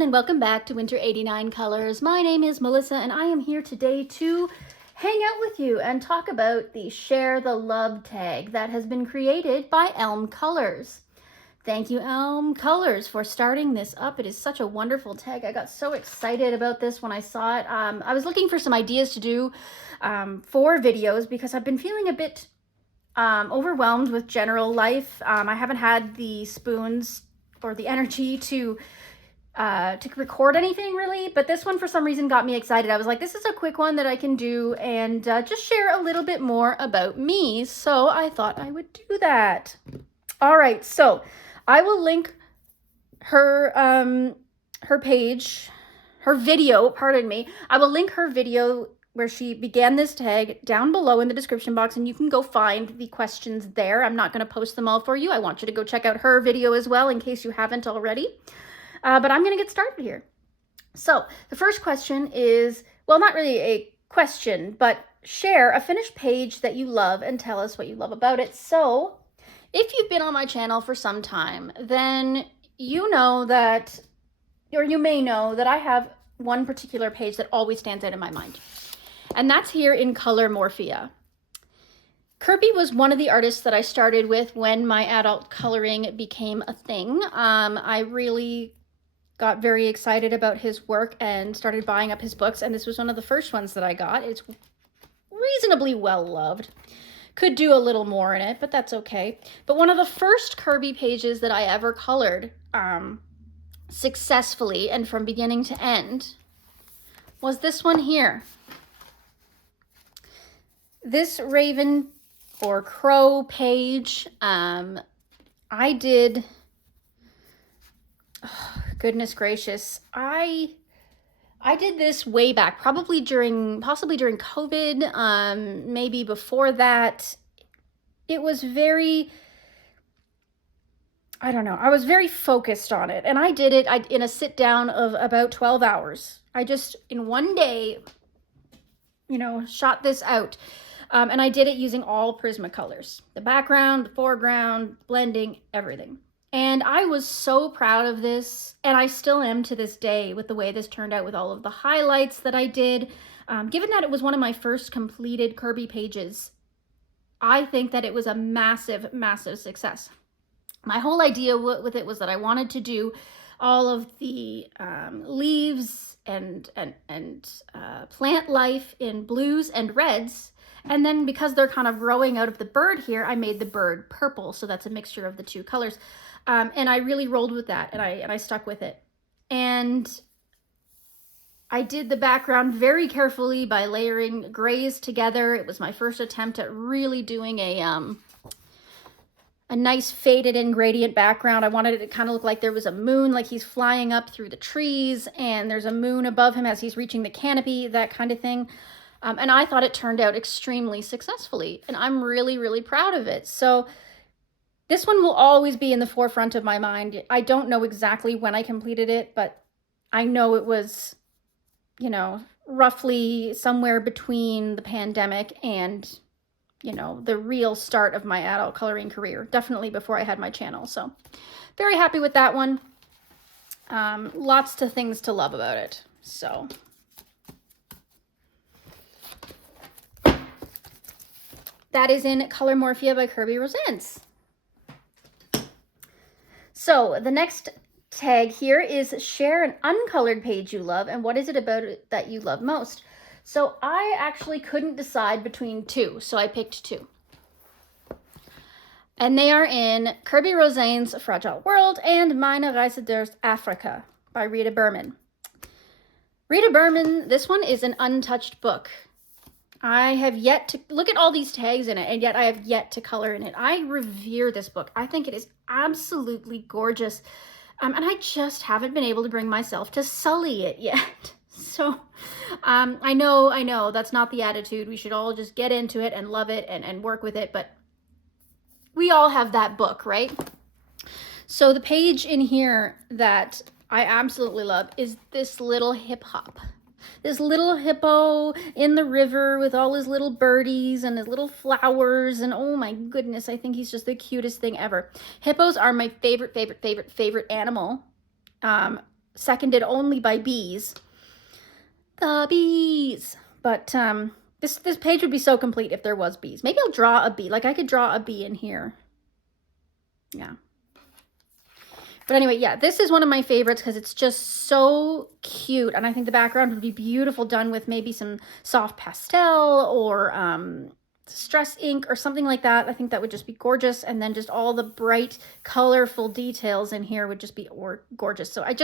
everyone, and welcome back to Winter 89 Colors. My name is Melissa, and I am here today to hang out with you and talk about the Share the Love tag that has been created by Elm Colors. Thank you, Elm Colors, for starting this up. It is such a wonderful tag. I got so excited about this when I saw it. I was looking for some ideas to do for videos because I've been feeling a bit overwhelmed with general life. I haven't had the spoons or the energy to record anything really, but this one for some reason got me excited. I was like, this is a quick one that I can do and just share a little bit more about me. So I thought I would do that. All right, so I will link her video, pardon me. I will link her video where she began this tag down below in the description box, and you can go find the questions there. I'm not going to post them all for you. I want you to go check out her video as well in case you haven't already. But I'm going to get started here. So the first question is, well, not really a question, but share a finished page that you love and tell us what you love about it. So if you've been on my channel for some time, then you know that, or you may know that I have one particular page that always stands out in my mind. And that's here in Color Morphia. Kirby was one of the artists that I started with when my adult coloring became a thing. I really got very excited about his work and started buying up his books, and this was one of the first ones that I got. It's reasonably well loved. Could do a little more in it, but that's okay. But one of the first Kirby pages that I ever colored successfully and from beginning to end was this one here. This raven or crow page, I did, oh, goodness gracious, I did this way back, possibly during COVID, maybe before that. It was very, I don't know, I was very focused on it, and I did it in a sit down of about 12 hours. I just, in one day, shot this out. And I did it using all Prismacolors. The background, the foreground, blending, everything. And I was so proud of this, and I still am to this day with the way this turned out with all of the highlights that I did. Given that it was one of my first completed Kirby pages, I think that it was a massive, massive success. My whole idea with it was that I wanted to do all of the leaves and plant life in blues and reds. And then because they're kind of growing out of the bird here, I made the bird purple. So that's a mixture of the two colors. And I really rolled with that, and I stuck with it. And I did the background very carefully by layering grays together. It was my first attempt at really doing a nice faded in gradient background. I wanted it to kind of look like there was a moon, like he's flying up through the trees, and there's a moon above him as he's reaching the canopy, that kind of thing. And I thought it turned out extremely successfully, and I'm really, really proud of it. So this one will always be in the forefront of my mind. I don't know exactly when I completed it, but I know it was, roughly somewhere between the pandemic and, the real start of my adult coloring career. Definitely before I had my channel. So very happy with that one. Lots of things to love about it. So that is in Color Morphia by Kirby Rosens. So the next tag here is share an uncolored page you love, and what is it about it that you love most? So I actually couldn't decide between two, so I picked two. And they are in Kirby Rosens' Fragile World and Meine Reise durch Afrika by Rita Berman. Rita Berman, this one is an untouched book. I have yet to look at all these tags in it, and yet I have yet to color in it. I revere this book. I think it is absolutely gorgeous. And I just haven't been able to bring myself to sully it yet. So I know that's not the attitude. We should all just get into it and love it and work with it. But we all have that book, right? So the page in here that I absolutely love is this little hip hop. This little hippo in the river with all his little birdies and his little flowers, and oh my goodness, I think he's just the cutest thing ever. Hippos are my favorite animal. seconded only by bees. The bees. But this page would be so complete if there was bees. Maybe I'll draw a bee. Like I could draw a bee in here. Yeah. But anyway, yeah, this is one of my favorites because it's just so cute. And I think the background would be beautiful done with maybe some soft pastel or stress ink or something like that. I think that would just be gorgeous. And then just all the bright, colorful details in here would just be gorgeous. So I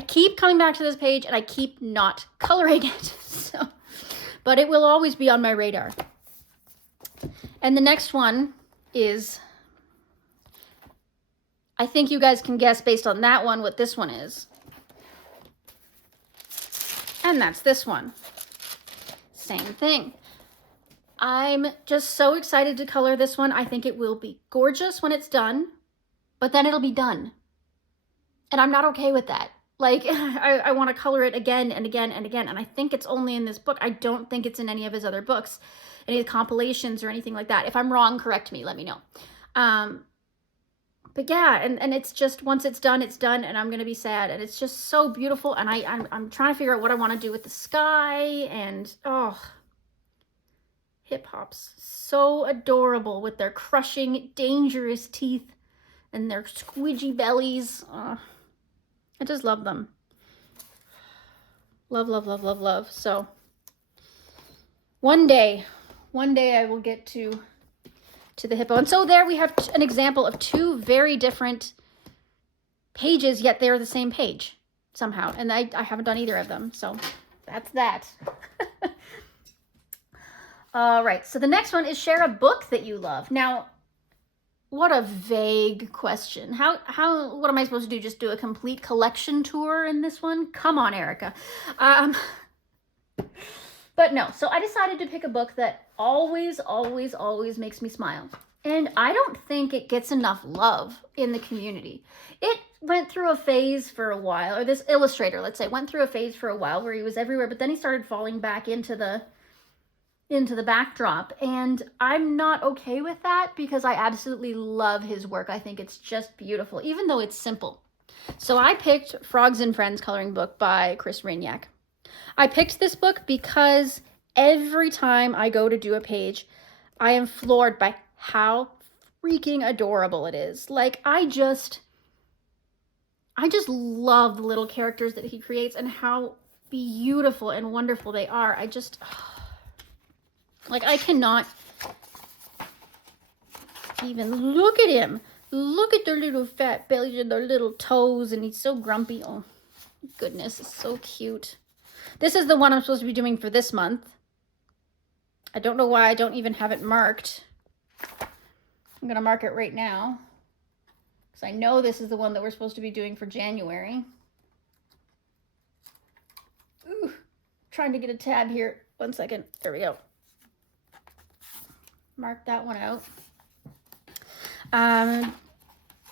keep coming back to this page and I keep not coloring it. So, but it will always be on my radar. And the next one is... I think you guys can guess based on that one what this one is. And that's this one. Same thing. I'm just so excited to color this one. I think it will be gorgeous when it's done, but then it'll be done. And I'm not okay with that. Like, I want to color it again and again and again. And I think it's only in this book. I don't think it's in any of his other books, any of the compilations or anything like that. If I'm wrong, correct me, let me know. But yeah, and it's just, once it's done, and I'm going to be sad. And it's just so beautiful. And I'm trying to figure out what I want to do with the sky. And, oh, hip hops. So adorable with their crushing, dangerous teeth and their squidgy bellies. Oh, I just love them. Love, love, love, love, love. So one day I will get to the hippo. And so there we have an example of two very different pages, yet they're the same page somehow. And I haven't done either of them. So that's that. All right. So the next one is share a book that you love. Now, what a vague question. What am I supposed to do? Just do a complete collection tour in this one? Come on, Erica. But no, so I decided to pick a book that always, always, always makes me smile. And I don't think it gets enough love in the community. It went through a phase for a while, or this illustrator, let's say, went through a phase for a while where he was everywhere, but then he started falling back into the backdrop. And I'm not okay with that because I absolutely love his work. I think it's just beautiful, even though it's simple. So I picked Frogs and Friends coloring book by Chris Rainiac. I picked this book because every time I go to do a page, I am floored by how freaking adorable it is. Like, I just love the little characters that he creates and how beautiful and wonderful they are. Like, I cannot even look at him. Look at their little fat bellies and their little toes, and he's so grumpy. Oh, goodness, it's so cute. This is the one I'm supposed to be doing for this month. I don't know why I don't even have it marked. I'm going to mark it right now, because I know this is the one that we're supposed to be doing for January. Ooh, trying to get a tab here. 1 second. There we go. Mark that one out.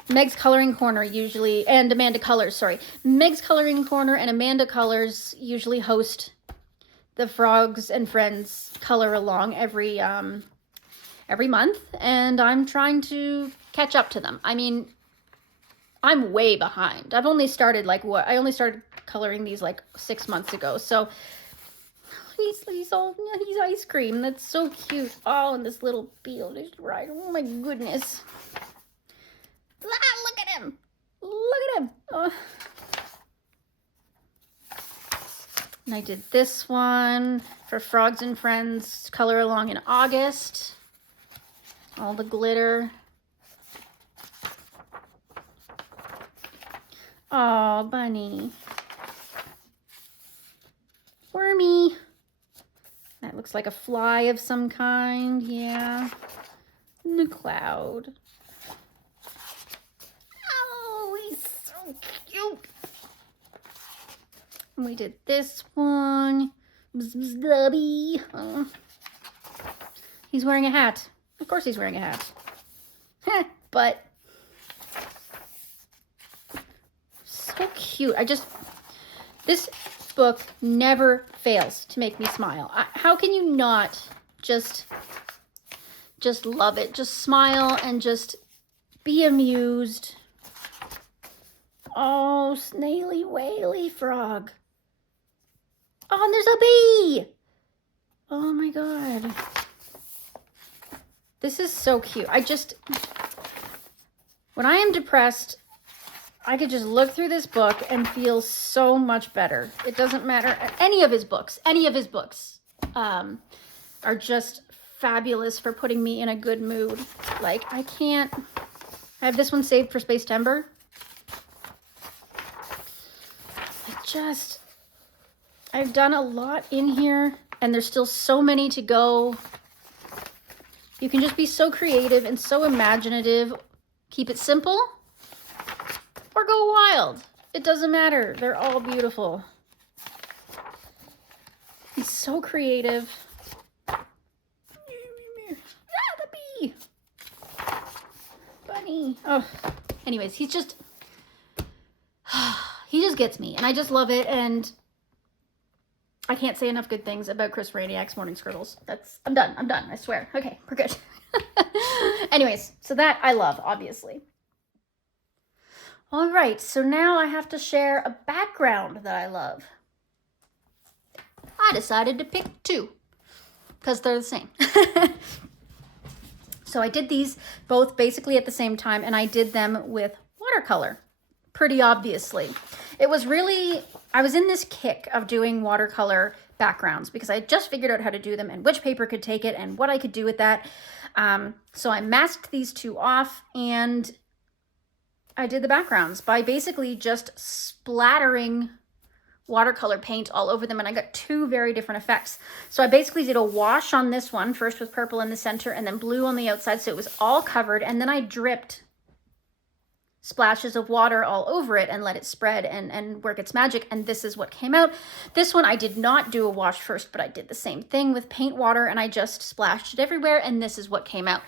Meg's Coloring Corner usually, and Amanda Colors, sorry. Meg's Coloring Corner and Amanda Colors usually host the Frogs and Friends color along every month, and I'm trying to catch up to them. I mean, I'm way behind. I've only started I only started coloring these like 6 months ago, so he's ice cream. That's so cute. Oh, and this little beetle just right. Oh my goodness. Look at him. Look at him. Oh. And I did this one for Frogs and Friends color along in August. All the glitter. Oh, bunny. Wormy. That looks like a fly of some kind. Yeah. In the cloud. Oh, he's so cute. And we did this one. Oh. He's wearing a hat. Of course he's wearing a hat. But so cute. This book never fails to make me smile. How can you not just love it? Just smile and just be amused. Oh, snaily whaley frog. Oh, and there's a bee. Oh my God. This is so cute. When I am depressed, I could just look through this book and feel so much better. It doesn't matter. Any of his books are just fabulous for putting me in a good mood. Like, I have this one saved for Space-Tember. I've done a lot in here, and there's still so many to go. You can just be so creative and so imaginative. Keep it simple or go wild. It doesn't matter. They're all beautiful. He's so creative. Ah, the bee. Bunny. Oh, anyways, he just gets me, and I just love it. And I can't say enough good things about Chris Rainiak's Morning Scribbles. I'm done, I swear. Okay, we're good. Anyways, so that I love, obviously. All right, so now I have to share a background that I love. I decided to pick two because they're the same. So I did these both basically at the same time, and I did them with watercolor, pretty obviously. I was in this kick of doing watercolor backgrounds because I just figured out how to do them and which paper could take it and what I could do with that. So I masked these two off and I did the backgrounds by basically just splattering watercolor paint all over them, and I got two very different effects. So I basically did a wash on this one, first with purple in the center and then blue on the outside, so it was all covered, and then I dripped splashes of water all over it and let it spread and work its magic, and this is what came out. This one I did not do a wash first, but I did the same thing with paint water and I just splashed it everywhere, and this is what came out.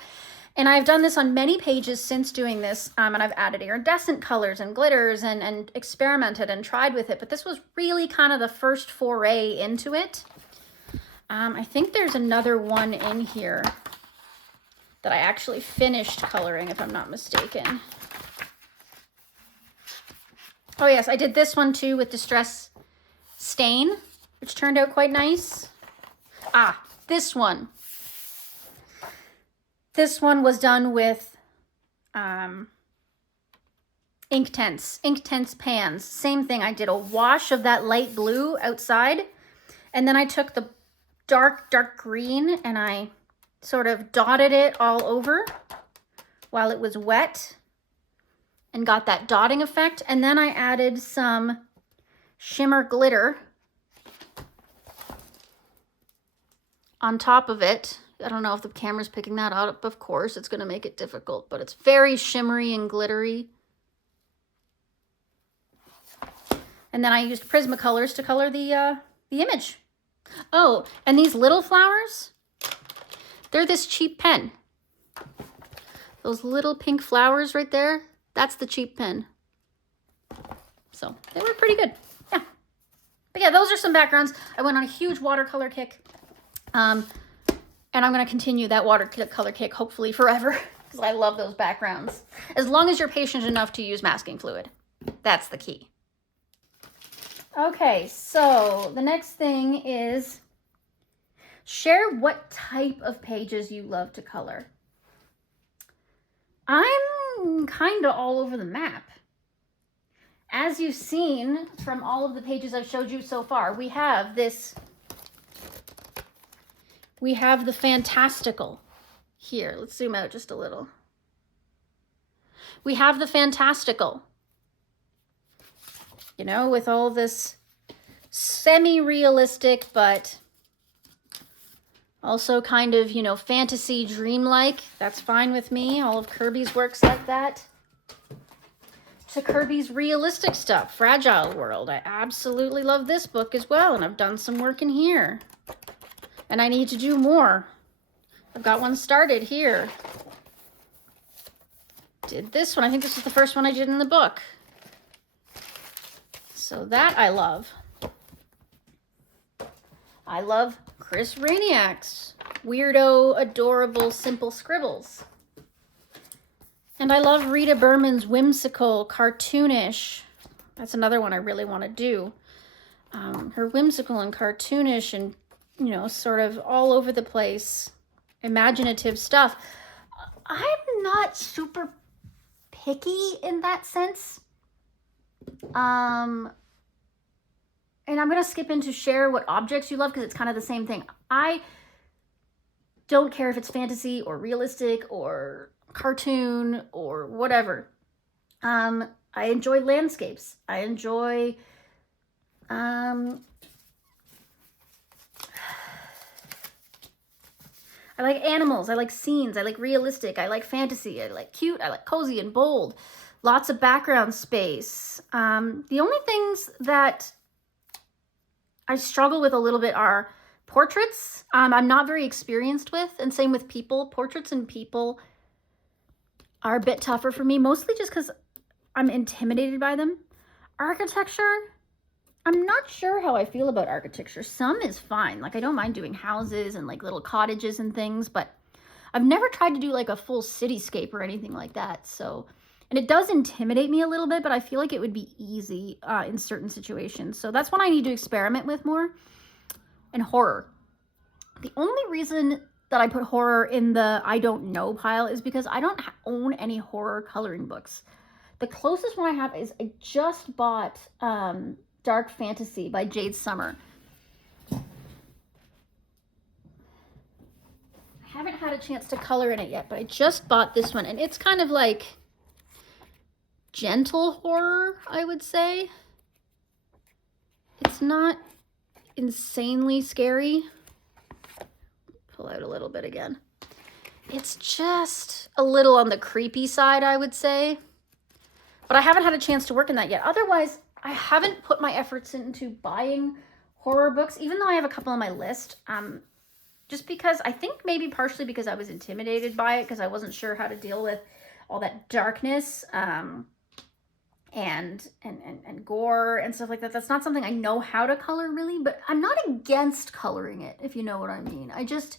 And I've done this on many pages since doing this, and I've added iridescent colors and glitters and experimented and tried with it, but this was really kind of the first foray into it. I think there's another one in here that I actually finished coloring, if I'm not mistaken. Oh yes, I did this one too with Distress Stain, which turned out quite nice. Ah, this one. This one was done with Inktense pans. Same thing, I did a wash of that light blue outside, and then I took the dark green and I sort of dotted it all over while it was wet and got that dotting effect. And then I added some shimmer glitter on top of it. I don't know if the camera's picking that up. Of course, it's going to make it difficult, but it's very shimmery and glittery. And then I used Prismacolors to color the image. Oh, and these little flowers, they're this cheap pen. Those little pink flowers right there, that's the cheap pen. So they were pretty good. Yeah. But yeah, those are some backgrounds. I went on a huge watercolor kick. And I'm going to continue that watercolor kick, hopefully forever, because I love those backgrounds. As long as you're patient enough to use masking fluid. That's the key. Okay, so the next thing is share what type of pages you love to color. I'm kind of all over the map. As you've seen from all of the pages I've showed you so far, we have the fantastical here. Let's zoom out just a little. We have the fantastical, you know, with all this semi-realistic, but also kind of, you know, fantasy dreamlike. That's fine with me. All of Kirby's works like that. To Kirby's realistic stuff, Fragile World. I absolutely love this book as well, and I've done some work in here. And I need to do more. I've got one started here. Did this one. I think this is the first one I did in the book. So that I love. I love Chris Rainiak's weirdo, adorable, simple scribbles. And I love Rita Berman's whimsical, cartoonish That's another one I really want to do. Her whimsical and cartoonish and, you know, sort of all over the place, imaginative stuff. I'm not super picky in that sense. And I'm going to skip into share what objects you love because it's kind of the same thing. I don't care if it's fantasy or realistic or cartoon or whatever. I enjoy landscapes. I enjoy I like animals. I like scenes. I like realistic. I like fantasy. I like cute. I like cozy and bold. Lots of background space. The only things that I struggle with a little bit are portraits. I'm not very experienced with, and same with people. Portraits and people are a bit tougher for me, mostly just because I'm intimidated by them. Architecture, I'm not sure how I feel about architecture. Some is fine. Like, I don't mind doing houses and like little cottages and things, but I've never tried to do like a full cityscape or anything like that. So, and it does intimidate me a little bit, but I feel like it would be easy in certain situations. So that's one I need to experiment with more. And horror. The only reason that I put horror in the I don't know pile is because I don't own any horror coloring books. The closest one I have is I just bought Dark Fantasy by Jade Summer. I haven't had a chance to color in it yet, but I just bought this one, and it's kind of like gentle horror, I would say. It's not insanely scary. Pull out a little bit again. It's just a little on the creepy side, I would say. But I haven't had a chance to work in that yet. Otherwise, I haven't put my efforts into buying horror books, even though I have a couple on my list. Just because, I think maybe partially because I was intimidated by it, because I wasn't sure how to deal with all that darkness and gore and stuff like that. That's not something I know how to color really, but I'm not against coloring it, if you know what I mean. I just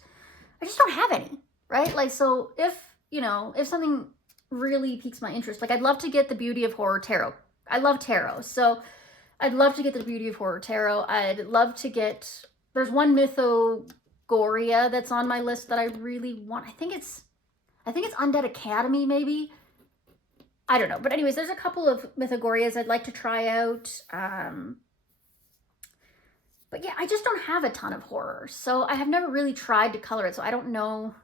don't have any, right? Like, so if, you know, if something really piques my interest, like I'd love to get the Beauty of Horror Tarot. I love tarot, so I'd love to get the Beauty of Horror Tarot. I'd love to get, there's one Mythogoria that's on my list that I really want. I think it's Undead Academy, maybe. I don't know. But anyways, there's a couple of Mythogorias I'd like to try out. But yeah, I just don't have a ton of horror. So I have never really tried to color it. So I don't know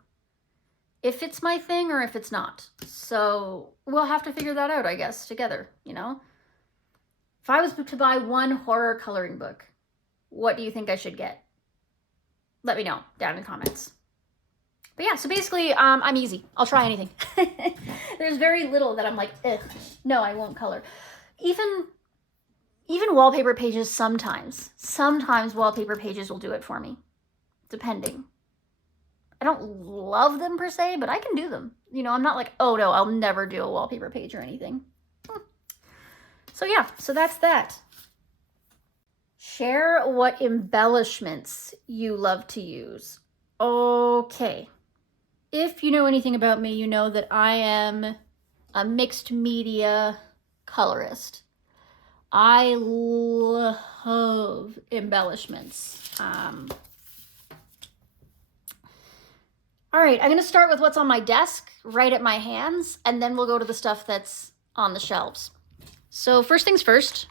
if it's my thing or if it's not. So we'll have to figure that out, I guess, together, you know? If I was to buy one horror coloring book, what do you think I should get? Let me know down in the comments. But yeah, so basically, I'm easy. I'll try anything. There's very little that I'm like, no, I won't color. Even wallpaper pages sometimes. Sometimes wallpaper pages will do it for me, depending. I don't love them per se, but I can do them. You know, I'm not like, oh no, I'll never do a wallpaper page or anything. So yeah, so that's that. Share what embellishments you love to use. Okay. If you know anything about me, you know that I am a mixed media colorist. I love embellishments. All right, I'm gonna start with what's on my desk, right at my hands, and then we'll go to the stuff that's on the shelves. So first things first,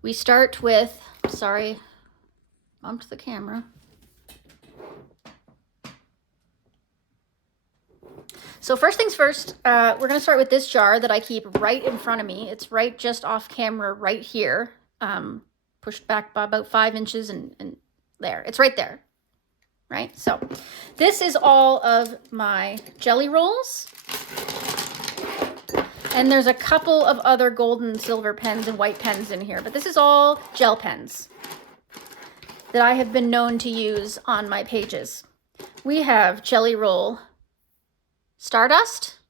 we start with, sorry, bumped the camera. So first things first, we're going to start with this jar that I keep right in front of me. It's right just off camera right here, pushed back by about 5 inches and there. It's right there, right? So this is all of my jelly rolls. And there's a couple of other gold and silver pens and white pens in here, but this is all gel pens that I have been known to use on my pages. We have Jelly Roll Stardust,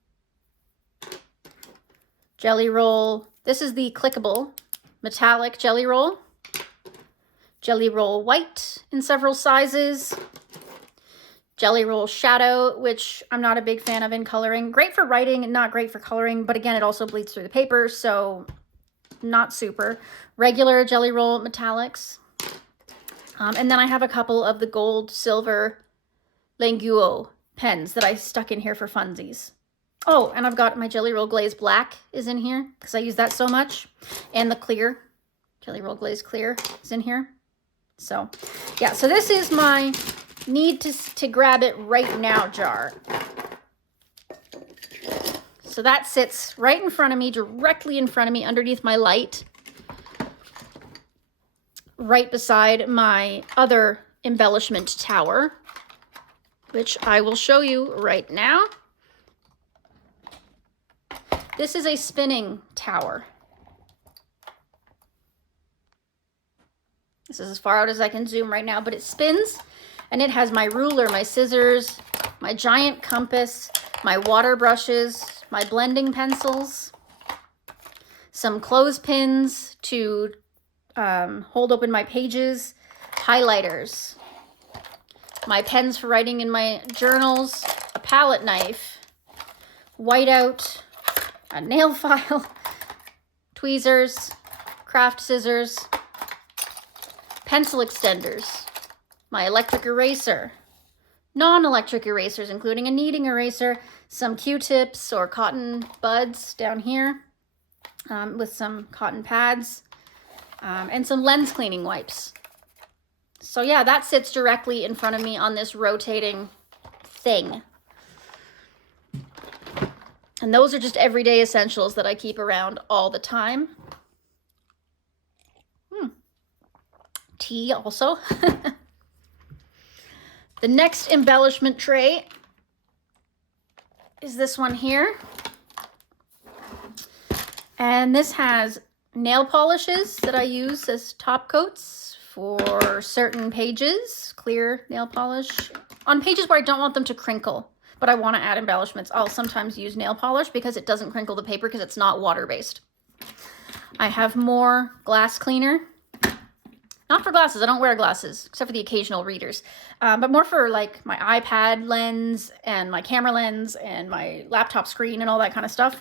Jelly Roll, this is the clickable metallic Jelly Roll, Jelly Roll White in several sizes, Jelly Roll Shadow, which I'm not a big fan of in coloring. Great for writing and not great for coloring, but again, it also bleeds through the paper, so not super. Regular Jelly Roll metallics. And then I have a couple of the gold, silver Languo pens that I stuck in here for funsies. Oh, and I've got my Jelly Roll Glaze Black is in here because I use that so much. And the clear, Jelly Roll Glaze Clear is in here. So, yeah, so this is my need to grab it right now jar. So that sits right in front of me, directly in front of me, underneath my light. Right beside my other embellishment tower, which I will show you right now. This is a spinning tower. This is as far out as I can zoom right now, but it spins, and it has my ruler, my scissors, my giant compass, my water brushes, my blending pencils, some clothespins to hold open my pages, highlighters, my pens for writing in my journals, a palette knife, whiteout, a nail file, tweezers, craft scissors, pencil extenders, my electric eraser, non-electric erasers, including a kneading eraser, some Q-tips or cotton buds down here with some cotton pads, and some lens cleaning wipes. So yeah, that sits directly in front of me on this rotating thing. And those are just everyday essentials that I keep around all the time. Tea also. The next embellishment tray is this one here. And this has nail polishes that I use as top coats for certain pages, clear nail polish. On pages where I don't want them to crinkle, but I want to add embellishments, I'll sometimes use nail polish because it doesn't crinkle the paper because it's not water-based. I have more glass cleaner. Not for glasses, I don't wear glasses, except for the occasional readers. But more for like my iPad lens and my camera lens and my laptop screen and all that kind of stuff.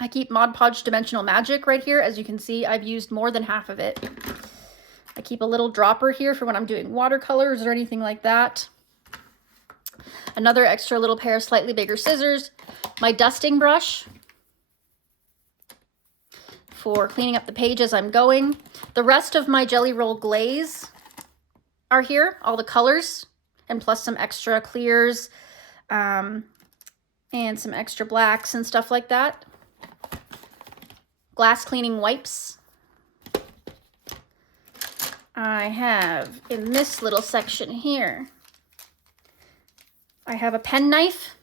I keep Mod Podge Dimensional Magic right here. As you can see, I've used more than half of it. I keep a little dropper here for when I'm doing watercolors or anything like that. Another extra little pair of slightly bigger scissors. My dusting brush for cleaning up the page as I'm going. The rest of my Jelly Roll Glaze are here, all the colors, and plus some extra clears and some extra blacks and stuff like that. Glass cleaning wipes. I have, in this little section here, I have a pen knife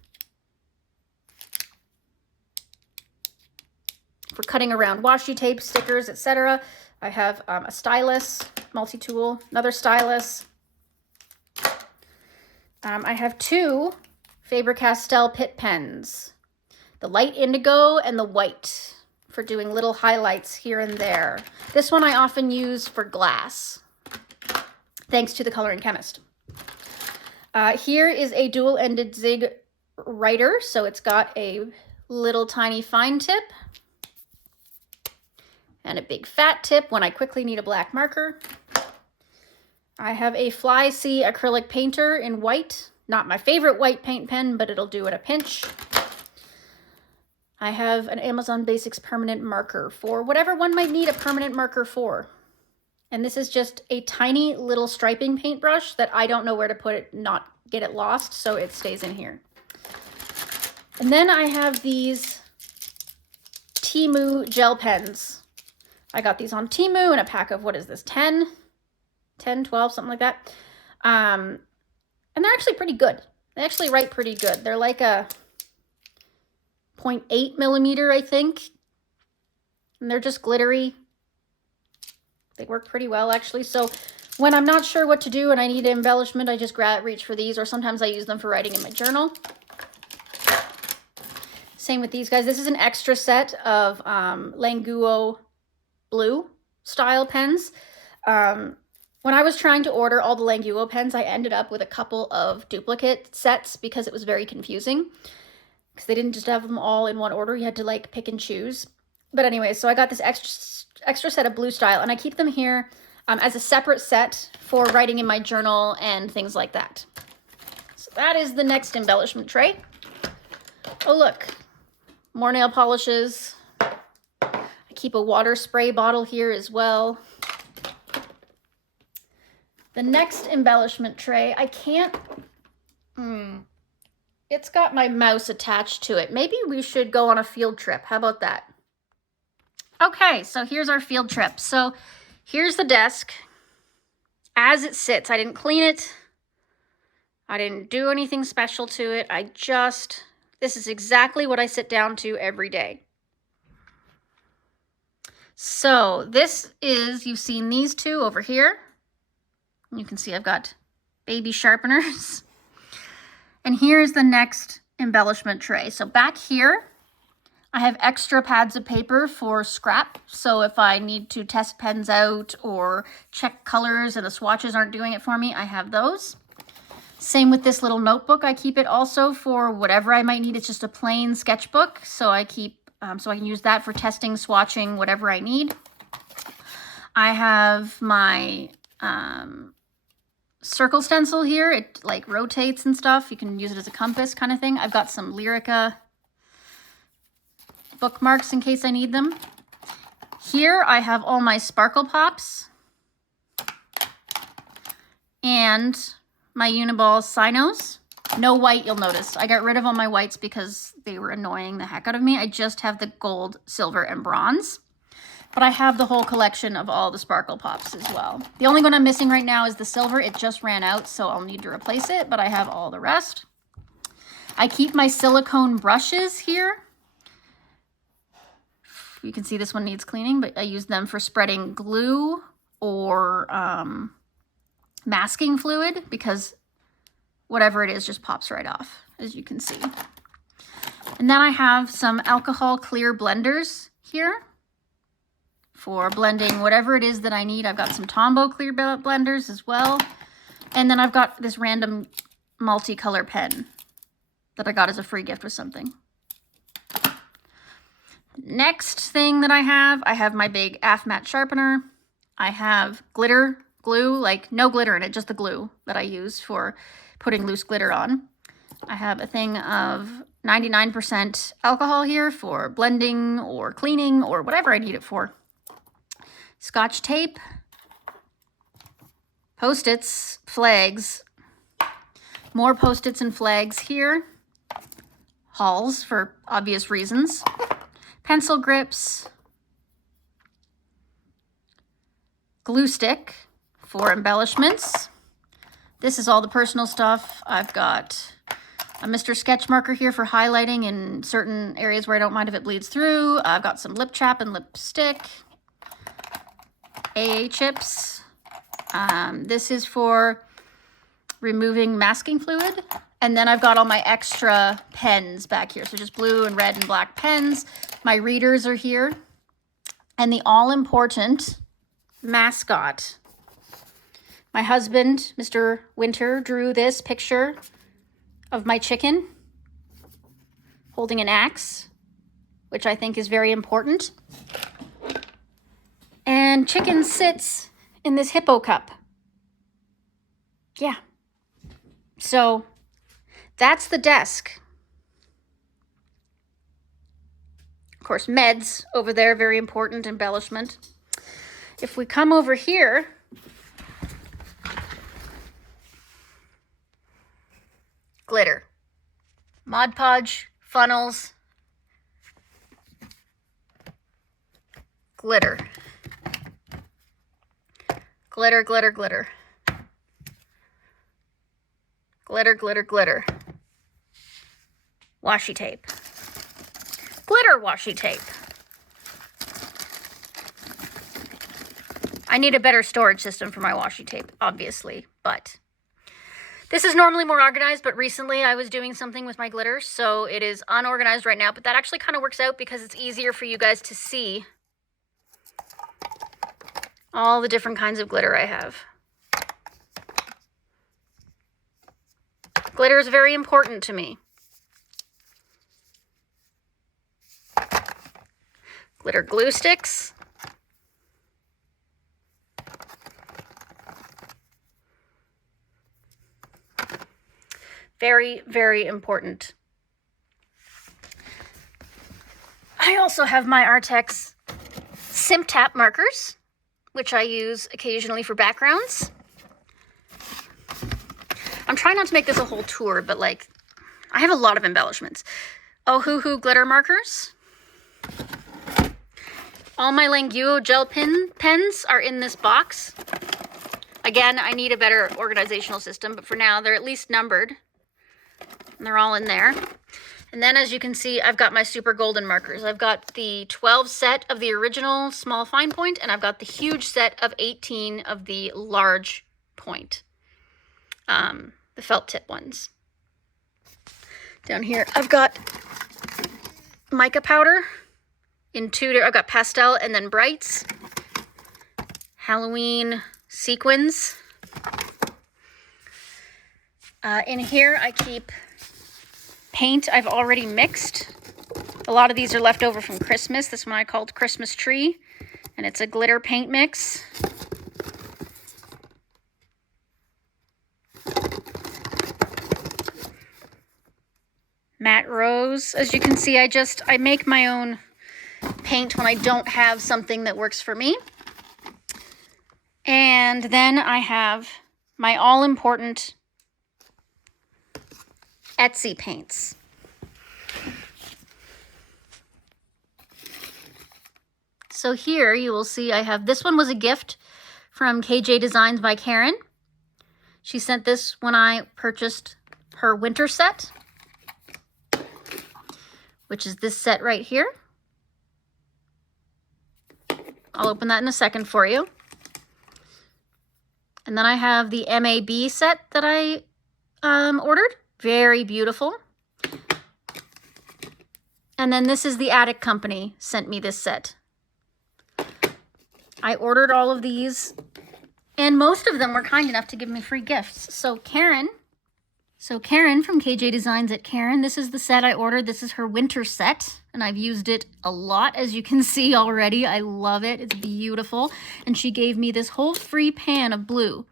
for cutting around washi tape, stickers, etc. I have a stylus, multi-tool, another stylus. I have two Faber-Castell Pitt pens, the light indigo and the white, for doing little highlights here and there. This one I often use for glass, thanks to the Coloring Chemist. Here is a dual-ended zig writer, so it's got a little tiny fine tip and a big fat tip when I quickly need a black marker. I have a Fly C acrylic painter in white. Not my favorite white paint pen, but it'll do at a pinch. I have an Amazon Basics permanent marker for whatever one might need a permanent marker for. And this is just a tiny little striping paintbrush that I don't know where to put it, not get it lost, so it stays in here. And then I have these Temu gel pens. I got these on Temu in a pack of, what is this, 10, 12, something like that. And they're actually pretty good. They actually write pretty good. They're like a 0.8 millimeter, I think. And they're just glittery. They work pretty well, actually. So when I'm not sure what to do and I need embellishment, I just reach for these, or sometimes I use them for writing in my journal. Same with these guys. This is an extra set of Languo blue style pens. When I was trying to order all the Languo pens, I ended up with a couple of duplicate sets because it was very confusing. Because they didn't just have them all in one order. You had to like pick and choose. But anyway, so I got this extra set of Blue Style, and I keep them here as a separate set for writing in my journal and things like that. So that is the next embellishment tray. Oh, look, more nail polishes. I keep a water spray bottle here as well. The next embellishment tray, I can't, it's got my mouse attached to it. Maybe we should go on a field trip. How about that? Okay, so here's our field trip. So here's the desk as it sits. I didn't clean it. I didn't do anything special to it. This is exactly what I sit down to every day. So this is, you've seen these two over here. You can see I've got baby sharpeners. And here's the next embellishment tray. So back here, I have extra pads of paper for scrap. So if I need to test pens out or check colors and the swatches aren't doing it for me, I have those. Same with this little notebook. I keep it also for whatever I might need. It's just a plain sketchbook. So I keep, so I can use that for testing, swatching, whatever I need. I have my circle stencil here. It like rotates and stuff. You can use it as a compass kind of thing. I've got some Lyrica bookmarks in case I need them. Here I have all my sparkle pops and my Uniball Sinos. No white, you'll notice. I got rid of all my whites because they were annoying the heck out of me. I just have the gold, silver, and bronze. But I have the whole collection of all the sparkle pops as well. The only one I'm missing right now is the silver. It just ran out, so I'll need to replace it, but I have all the rest. I keep my silicone brushes here. You can see this one needs cleaning, but I use them for spreading glue or masking fluid because whatever it is just pops right off, as you can see. And then I have some alcohol clear blenders here for blending whatever it is that I need. I've got some Tombow clear blenders as well. And then I've got this random multicolor pen that I got as a free gift with something. Next thing that I have my big AF-Matte sharpener. I have glitter glue, like no glitter in it, just the glue that I use for putting loose glitter on. I have a thing of 99% alcohol here for blending or cleaning or whatever I need it for. Scotch tape, Post-its, flags, more Post-its and flags here. Hauls for obvious reasons. Pencil grips, glue stick for embellishments. This is all the personal stuff. I've got a Mr. Sketch marker here for highlighting in certain areas where I don't mind if it bleeds through. I've got some lip chap and lipstick. AA chips. This is for removing masking fluid. And then I've got all my extra pens back here. So just blue and red and black pens. My readers are here. And the all-important mascot. My husband, Mr. Winter, drew this picture of my chicken holding an axe, which I think is very important. And chicken sits in this hippo cup. Yeah. So that's the desk. Of course, meds over there, very important embellishment. If we come over here, glitter, Mod Podge, funnels, glitter, glitter, glitter, glitter, glitter, glitter, glitter, washi tape, glitter washi tape. I need a better storage system for my washi tape, obviously, but this is normally more organized, but recently I was doing something with my glitter, so it is unorganized right now, but that actually kind of works out because it's easier for you guys to see all the different kinds of glitter I have. Glitter is very important to me. glitter glue sticks. Very, very important. I also have my Artex Sim Tap markers, which I use occasionally for backgrounds. I'm trying not to make this a whole tour, but like, I have a lot of embellishments. Oh Hoo Hoo glitter markers. All my Languo gel pens are in this box. Again, I need a better organizational system, but for now, they're at least numbered. And they're all in there. And then as you can see, I've got my super golden markers. I've got the 12 set of the original small fine point, and I've got the huge set of 18 of the large point, the felt tip ones. Down here, I've got mica powder in I've got pastel and then brights, Halloween sequins. In here, I keep paint I've already mixed. A lot of these are left over from Christmas. This one I called Christmas Tree, and it's a glitter paint mix. Matte Rose. As you can see, I make my own paint when I don't have something that works for me. And then I have my all-important Etsy paints. So here you will see I have, this one was a gift from KJ Designs by Karen. She sent this when I purchased her winter set, which is this set right here. I'll open that in a second for you. And then I have the MAB set that I ordered. Very beautiful. And then this is the Attic Company sent me this set. I ordered all of these, and most of them were kind enough to give me free gifts. So Karen from KJ Designs at Karen, this is the set I ordered. This is her winter set, and I've used it a lot, as you can see already. I love it. It's beautiful. And she gave me this whole free pan of blue,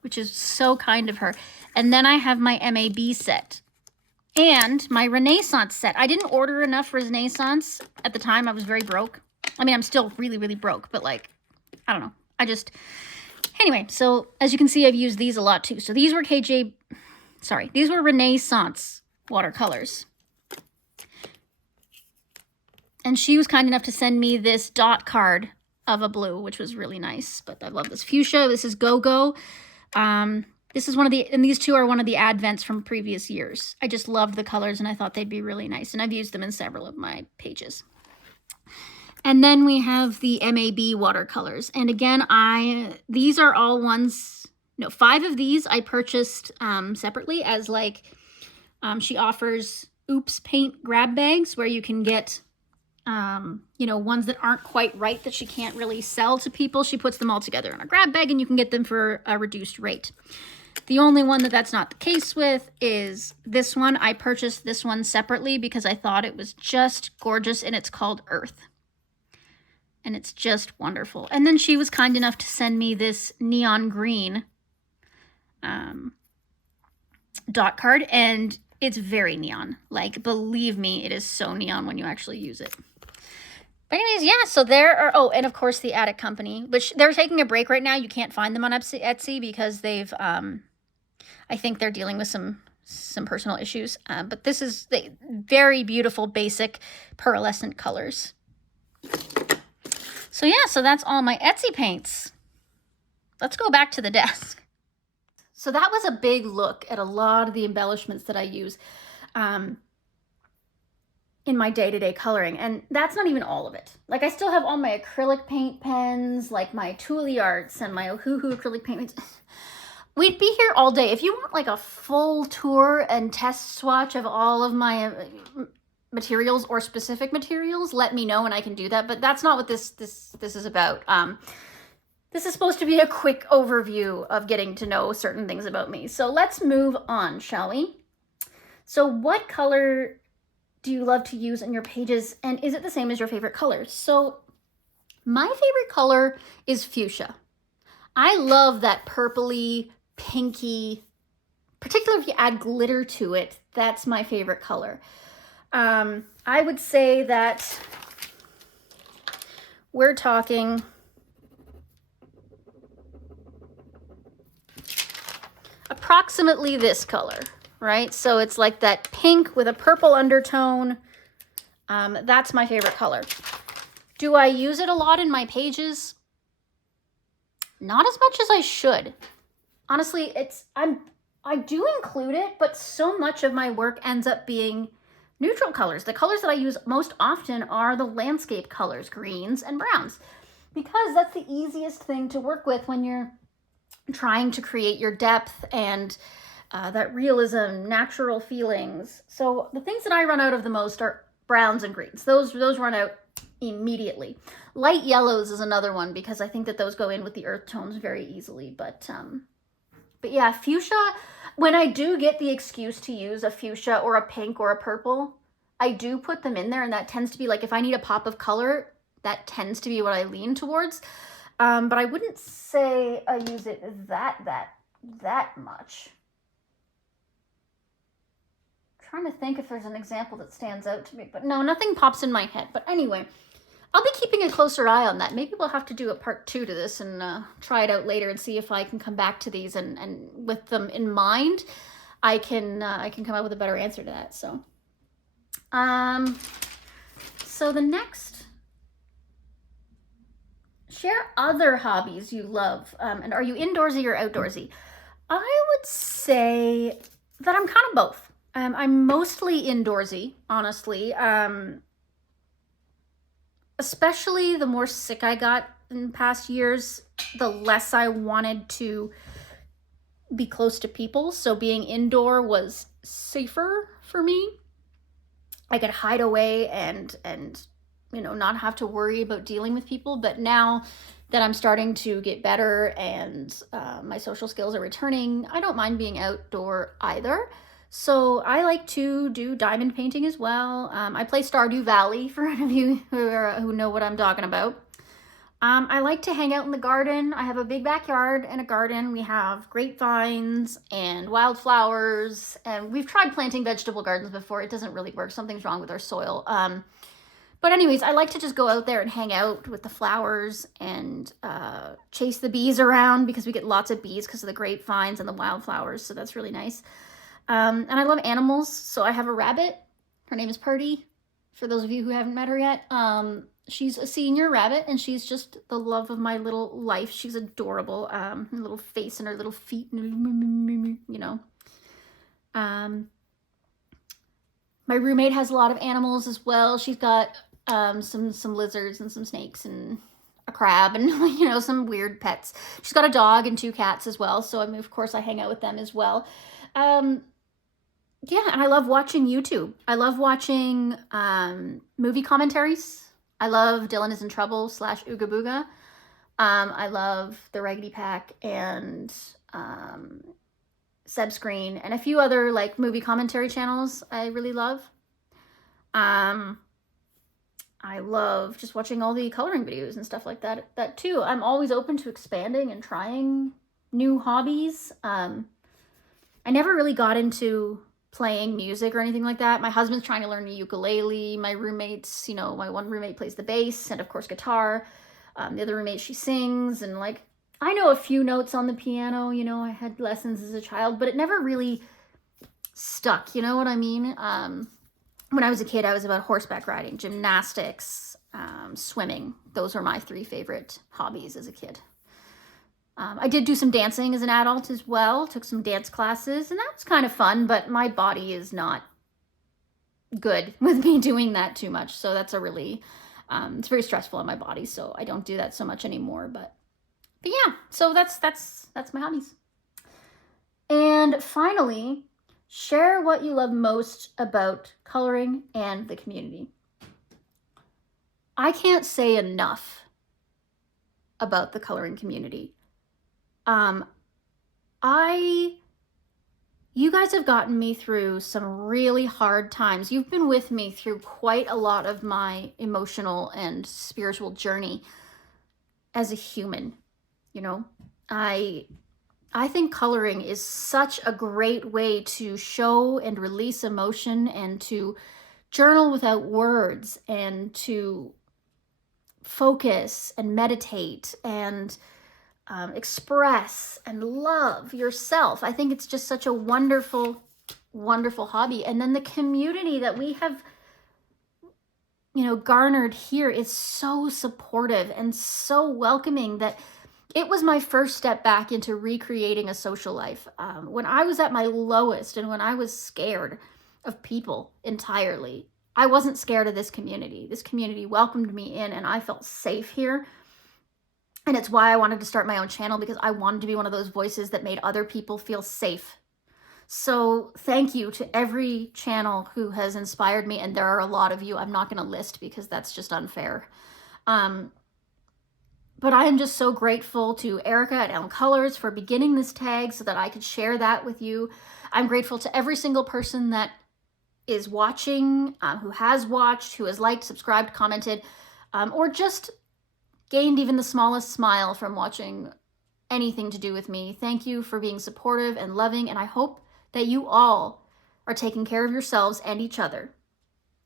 which is so kind of her. And then I have my MAB set and my Renaissance set. I didn't order enough Renaissance at the time. I was very broke. I mean, I'm still really, really broke, but like, I don't know. Anyway, so as you can see, I've used these a lot too. So these were these were Renaissance watercolors. And she was kind enough to send me this dot card of a blue, which was really nice. But I love this fuchsia. This is Go-Go. This is one of the, and these two are one of the advents from previous years. I just loved the colors and I thought they'd be really nice. And I've used them in several of my pages. And then we have the MAB watercolors. And again, these are all ones, no, 5 of these I purchased separately as like, she offers Oops paint grab bags where you can get, you know, ones that aren't quite right that she can't really sell to people. She puts them all together in a grab bag and you can get them for a reduced rate. The only one that's not the case with is this one. I purchased this one separately because I thought it was just gorgeous, and it's called Earth. And it's just wonderful. And then she was kind enough to send me this neon green dot card, and it's very neon. Like, believe me, it is so neon when you actually use it. But anyways, yeah, so there are, oh, and of course the Attic Company, which they're taking a break right now. You can't find them on Etsy because they've, I think they're dealing with some personal issues. But this is the very beautiful, basic pearlescent colors. So yeah, so that's all my Etsy paints. Let's go back to the desk. So that was a big look at a lot of the embellishments that I use in my day-to-day coloring. And that's not even all of it. Like, I still have all my acrylic paint pens, like my Thule Arts and my Ohuhu acrylic paint pens. We'd be here all day. If you want like a full tour and test swatch of all of my materials or specific materials, let me know and I can do that. But that's not what this is about. This is supposed to be a quick overview of getting to know certain things about me. So let's move on, shall we? So what color do you love to use in your pages, and is it the same as your favorite colors? So my favorite color is fuchsia. I love that purpley, pinky, particularly if you add glitter to it. That's my favorite color. I would say that we're talking approximately this color, right? So it's like that pink with a purple undertone. That's my favorite color. Do I use it a lot in my pages? Not as much as I should. Honestly, I do include it, but so much of my work ends up being neutral colors. The colors that I use most often are the landscape colors, greens and browns, because that's the easiest thing to work with when you're trying to create your depth and that realism, natural feelings. So the things that I run out of the most are browns and greens. Those run out immediately. Light yellows is another one because I think that those go in with the earth tones very easily. But yeah, fuchsia, when I do get the excuse to use a fuchsia or a pink or a purple, I do put them in there, and that tends to be like, if I need a pop of color, that tends to be what I lean towards. But I wouldn't say I use it that much. I'm trying to think if there's an example that stands out to me, but no, nothing pops in my head. But anyway, I'll be keeping a closer eye on that. Maybe we'll have to do a part 2 to this and try it out later and see if I can come back to these, and with them in mind, I can come up with a better answer to that. So, so the next, share other hobbies you love, and are you indoorsy or outdoorsy? I would say that I'm kind of both. I'm mostly indoorsy, honestly. Especially the more sick I got in past years, the less I wanted to be close to people. So being indoor was safer for me. I could hide away and not have to worry about dealing with people. But now that I'm starting to get better and my social skills are returning, I don't mind being outdoor either. So I like to do diamond painting as well. I play Stardew Valley for any of you who know what I'm talking about. I like to hang out in the garden. I have a big backyard and a garden. We have grapevines and wildflowers, and we've tried planting vegetable gardens before. It doesn't really work. Something's wrong with our soil. But anyways, I like to just go out there and hang out with the flowers and chase the bees around, because we get lots of bees because of the grapevines and the wildflowers. So that's really nice. And I love animals. So I have a rabbit. Her name is Purdy, for those of you who haven't met her yet. She's a senior rabbit, and she's just the love of my little life. She's adorable. Her little face and her little feet, My roommate has a lot of animals as well. She's got some lizards and some snakes and a crab and some weird pets. She's got a dog and 2 cats as well. So of course I hang out with them as well. Yeah, and I love watching YouTube. I love watching movie commentaries. I love Dylan is in Trouble / Ooga Booga. I love The Raggedy Pack and Seb Screen and a few other movie commentary channels I really love. I love just watching all the coloring videos and stuff like that too. I'm always open to expanding and trying new hobbies. I never really got into playing music or anything like that. My husband's trying to learn the ukulele. My roommates, my one roommate plays the bass and of course guitar. The other roommate, she sings, and I know a few notes on the piano. I had lessons as a child, but it never really stuck. You know what I mean? When I was a kid, I was about horseback riding, gymnastics, swimming. Those were my 3 favorite hobbies as a kid. I did do some dancing as an adult as well, took some dance classes, and that was kind of fun, but my body is not good with me doing that too much. So that's it's very stressful on my body, so I don't do that so much anymore. But yeah, so that's my hobbies. And finally, share what you love most about coloring and the community. I can't say enough about the coloring community. You guys have gotten me through some really hard times. You've been with me through quite a lot of my emotional and spiritual journey as a human. You know, I I think coloring is such a great way to show and release emotion and to journal without words and to focus and meditate and express and love yourself. I think it's just such a wonderful, wonderful hobby. And then the community that we have, garnered here is so supportive and so welcoming that it was my first step back into recreating a social life. When I was at my lowest and when I was scared of people entirely, I wasn't scared of this community. This community welcomed me in and I felt safe here. And it's why I wanted to start my own channel, because I wanted to be one of those voices that made other people feel safe. So thank you to every channel who has inspired me. And there are a lot of you. I'm not going to list because that's just unfair. But I am just so grateful to Erica at Elm Colors for beginning this tag so that I could share that with you. I'm grateful to every single person that is watching, who has watched, who has liked, subscribed, commented, or just gained even the smallest smile from watching anything to do with me. Thank you for being supportive and loving, and I hope that you all are taking care of yourselves and each other,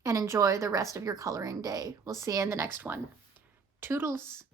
and enjoy the rest of your coloring day. We'll see you in the next one. Toodles.